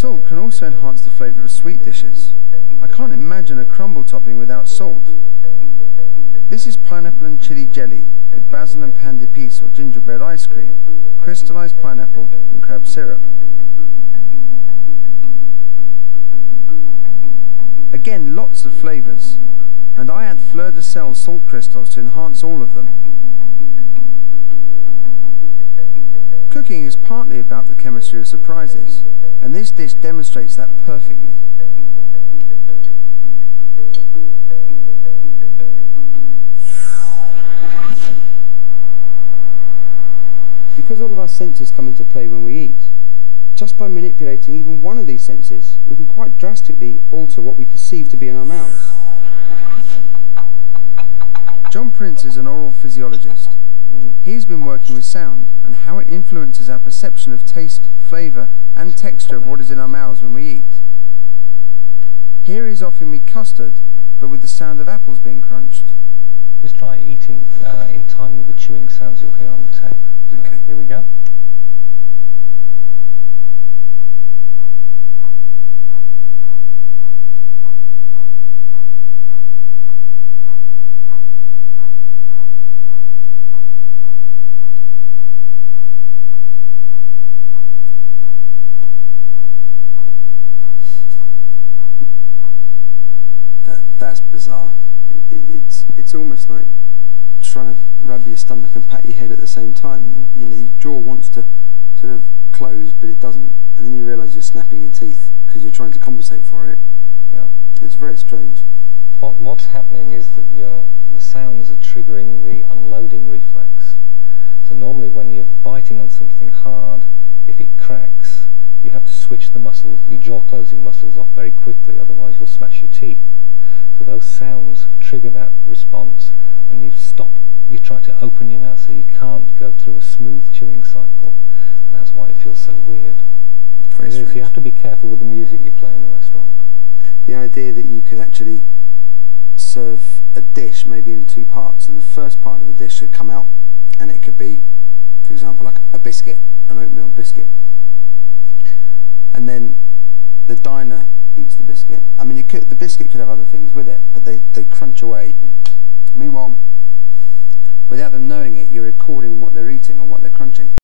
Salt can also enhance the flavour of sweet dishes. I can't imagine a crumble topping without salt. This is pineapple and chili jelly with basil and pan de pis or gingerbread ice cream, crystallised pineapple and crab syrup. Again, lots of flavours, and I add fleur de sel salt crystals to enhance all of them. Cooking is partly about the chemistry of surprises, and this dish demonstrates that perfectly. Because all of our senses come into play when we eat, just by manipulating even one of these senses, we can quite drastically alter what we perceive to be in our mouths. John Prince is an oral physiologist. He's been working with sound and how it influences our perception of taste, flavour and texture of what is in our mouths when we eat. Here he's offering me custard, but with the sound of apples being crunched. Just try eating in time with the chewing sounds you'll hear on the tape. So Okay. Here we go. That's bizarre. It's almost like trying to rub your stomach and pat your head at the same time. You know, your jaw wants to sort of close, but it doesn't. And then you realise you're snapping your teeth because you're trying to compensate for it. Yeah. It's very strange. What's happening is that the sounds are triggering the unloading reflex. So normally when you're biting on something hard, if it cracks, you have to switch the muscles, your jaw closing muscles off very quickly, otherwise you'll smash your teeth. So those sounds trigger that response and you try to open your mouth, so you can't go through a smooth chewing cycle, and that's why it feels so weird. Very strange. You have to be careful with the music you play in a restaurant. The idea that you could actually serve a dish maybe in two parts, and the first part of the dish should come out, and it could be, for example, like a biscuit, an oatmeal biscuit, and then the diner eats the biscuit. I mean, the biscuit could have other things with it, but they crunch away. Meanwhile, without them knowing it, you're recording what they're eating or what they're crunching.